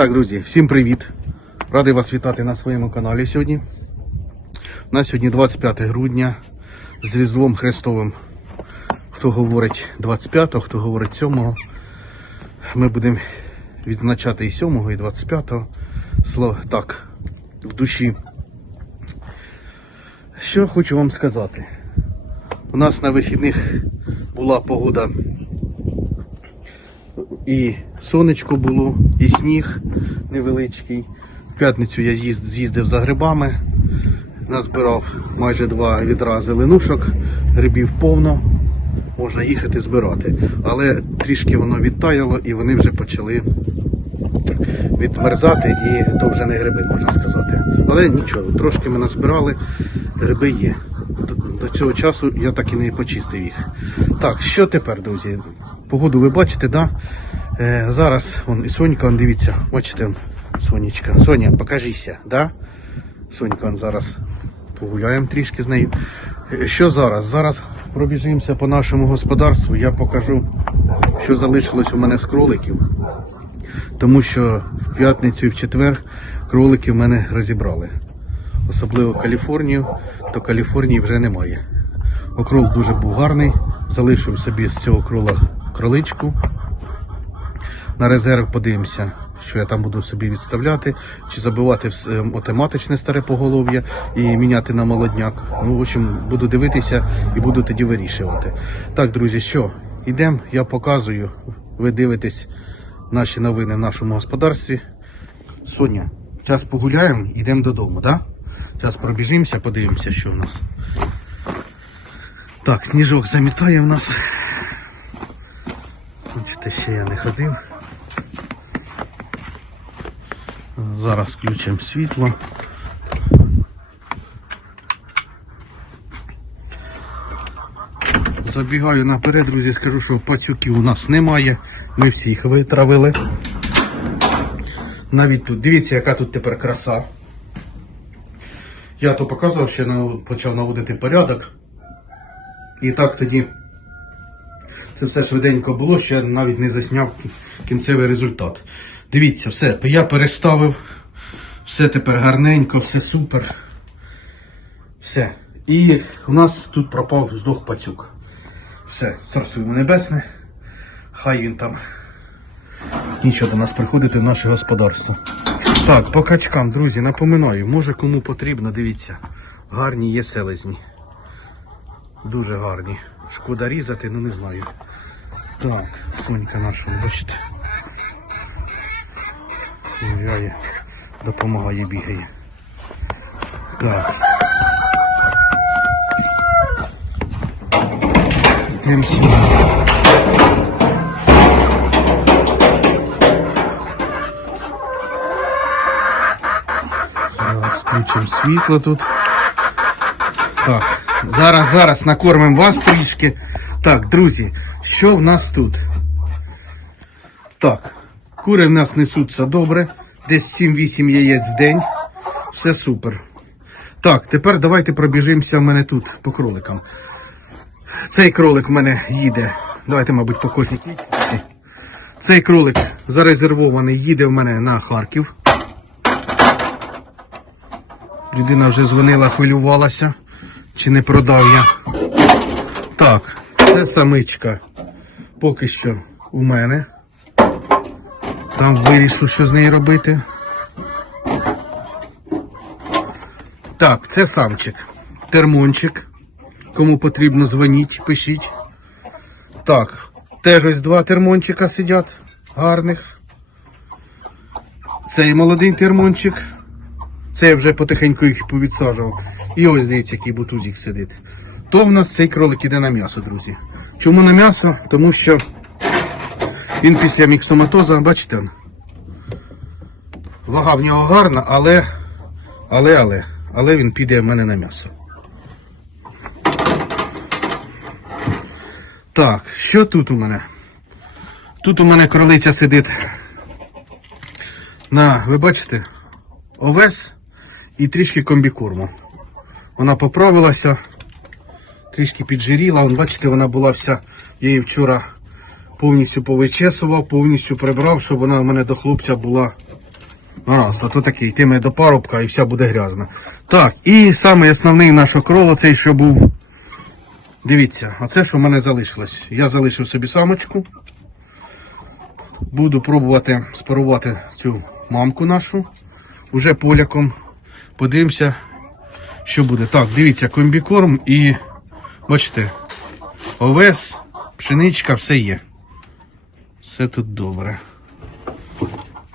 Так, друзі, всім привіт! Радий вас вітати на своєму каналі сьогодні. У нас сьогодні 25 грудня з Різдвом Христовим. Хто говорить 25-го, хто говорить 7-го. Ми будемо відзначати і 7-го, і 25-го. Слово так, в душі. Що хочу вам сказати. У нас на вихідних була погода і сонечко було, і сніг невеличкий. В п'ятницю я з'їздив за грибами, назбирав майже два відра зеленушок, грибів повно, можна їхати збирати. Але трішки воно відтаяло і вони вже почали відмерзати, і то вже не гриби, можна сказати. Але нічого, трошки ми назбирали, гриби є. До, цього часу я так і не почистив їх. Так, що тепер, друзі? Погоду ви бачите, да? Е, зараз вон, і Сонька, вон, дивіться, бачите, вон, Сонечка. Соня, покажися, да? Сонька, вон, зараз погуляємо трішки з нею. Е, Що зараз? Зараз пробіжимося по нашому господарству. Я покажу, що залишилось у мене з кроликів. Тому що в п'ятницю і в четвер кролики в мене розібрали. Особливо Каліфорнію, то Каліфорнії вже немає. Окрол дуже був гарний. Залишив собі з цього крола кроличку. На резерв подивимося, що я там буду собі відставляти, чи забивати ем, отематичне старе поголов'я і міняти на молодняк. Ну, в общем, буду дивитися і буду тоді вирішувати. Так, друзі, що? Йдемо, я показую. Ви дивитесь наші новини в нашому господарстві. Соня, зараз погуляємо, йдемо додому, так? Да? Зараз пробіжимося, подивимося, що в нас. Так, сніжок замітає в нас. Бачите, ще я не ходив. Зараз включимо світло. Забігаю наперед, друзі, скажу, що пацюків у нас немає. Ми всіх витравили. Навіть тут, дивіться, яка тут тепер краса. Я то показував, що почав наводити порядок. І так тоді це все швиденько було, ще навіть не засняв кінцевий результат. Дивіться, все, я переставив, все тепер гарненько, все супер. Все. І у нас тут пропав здох пацюк. Все, царство йому небесне. Хай він там нічого до нас приходити в наше господарство. Так, по качкам, друзі, напоминаю, може кому потрібно, дивіться, гарні є селезні. Дуже гарні. Шкода різати, ну не знаю. Так, сонька наша, бачите. Гуляє, допомагає, бігає. Так. Йдемо сюди. Включимо світло тут. Так, зараз, зараз накормимо вас трішки. Так, друзі, що в нас тут? Так, кури в нас несуться добре. Десь 7-8 яєць в день. Все супер. Так, тепер давайте пробіжимося в мене тут по кроликам. Цей кролик в мене їде. Давайте, мабуть, по кожній. Цей кролик зарезервований, їде в мене на Харків. Людина вже дзвонила, хвилювалася, чи не продав я. Так, це самичка поки що у мене. Там вирішу, що з нею робити. Так, це самчик. Термончик. Кому потрібно, дзвоніть, пишіть. Так, теж ось два термончика сидять. Гарних. Цей молодий термончик. Це я вже потихеньку їх повідсаджував. І ось дивіться, який бутузик сидить. То в нас цей кролик іде на м'ясо, друзі. Чому на м'ясо? Тому що він після міксоматоза, бачите, вага в нього гарна, але, але, але, але він піде в мене на м'ясо. Так, що тут у мене? Тут у мене кролиця сидить на, ви бачите, овес і трішки комбікорму. Вона поправилася, трішки піджиріла. Вон, бачите, вона була вся, я її вчора повністю повичесував, повністю прибрав, щоб вона в мене до хлопця була Гаразд, а то такий, йтиме до парубка і вся буде грязна. Так, і самий основний наш окрол, оцей, що був. Дивіться, оце, що в мене залишилось. Я залишив собі самочку. Буду пробувати спарувати цю мамку нашу. Уже поляком. Подивимося, що буде. Так, дивіться, комбікорм і бачите, овес, пшеничка, все є. Все тут добре.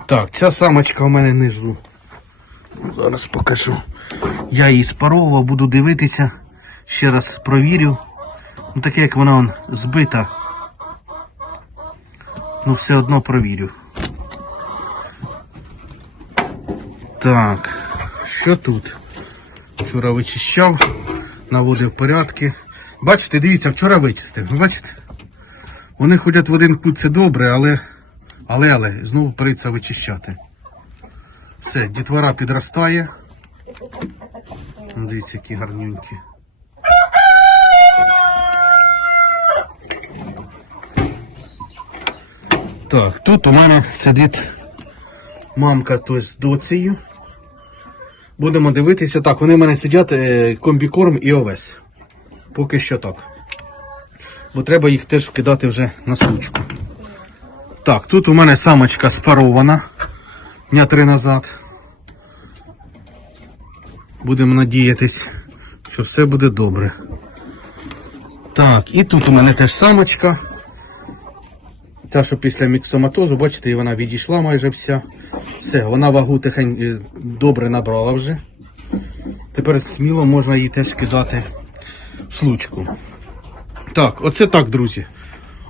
Так, ця самочка у мене внизу. Зараз покажу. Я її спаровував, буду дивитися. Ще раз провірю. Ну таке як вона он, збита. Ну все одно провірю. Так, що тут? Вчора вичищав, наводив порядки. Бачите, дивіться, вчора вичистив. Ви бачите? Вони ходять в один кут, це добре, але, але, але, знову прийдеться вичищати. Все, дітвора підростає. Ну, Дивіться, які гарнюнькі. Так, тут у мене сидить мамка то з доцею. Будемо дивитися. Так, вони в мене сидять е, комбікорм і овес. Поки що так. Бо треба їх теж вкидати вже на сучку. Так, тут у мене самочка спарована дня три назад. Будемо надіятись, що все буде добре. Так, і тут у мене теж самочка. Та, що після міксоматозу, бачите, вона відійшла майже вся. Все, вона вагу тихень е, добре набрала вже. Тепер сміло можна її теж кидати случку. Так, оце так, друзі.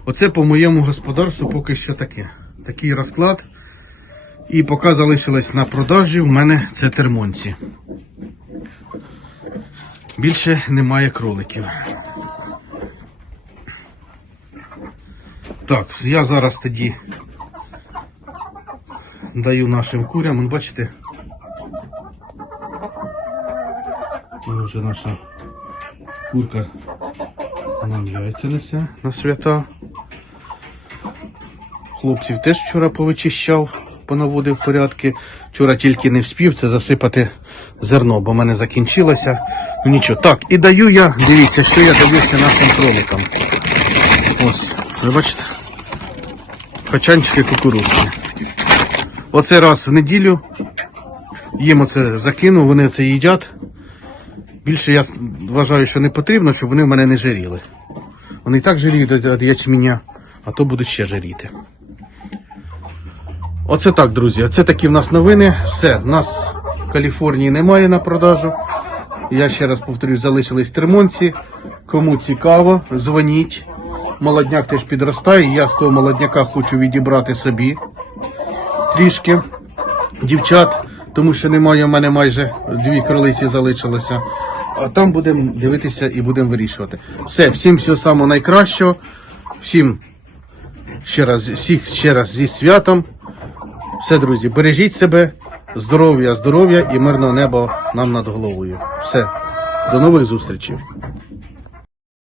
Оце по моєму господарству поки що таке. Такий розклад. І поки залишилось на продажі, в мене це термонці. Більше немає кроликів. Так, я зараз тоді даю нашим курям. Бачите? Вже наша курка нам несе на свята. Хлопців теж вчора повичищав, понаводив порядки. Вчора тільки не вспів це засипати зерно, бо в мене закінчилося. Ну нічого. Так, і даю я, дивіться, що я даюся нашим кроликам. Ось, ви бачите? Качанчики кукурузки. Оце раз в неділю їм оце закину, вони це їдять. Більше я вважаю, що не потрібно, щоб вони в мене не жиріли. Вони і так жиріють від ячменя, а то будуть ще жиріти. Оце так, друзі. Оце такі в нас новини. Все, в нас в Каліфорнії немає на продажу. Я ще раз повторюю, залишились термонці. Кому цікаво, дзвоніть. Молодняк теж підростає. Я з того молодняка хочу відібрати собі трішки дівчат, тому що немає в мене майже дві кролиці залишилося. А там будемо дивитися і будемо вирішувати. Все, всім всього самого найкращого. Всім ще раз, всіх ще раз зі святом. Все, друзі, бережіть себе, здоров'я, здоров'я і мирного неба нам над головою. Все, до нових зустрічей.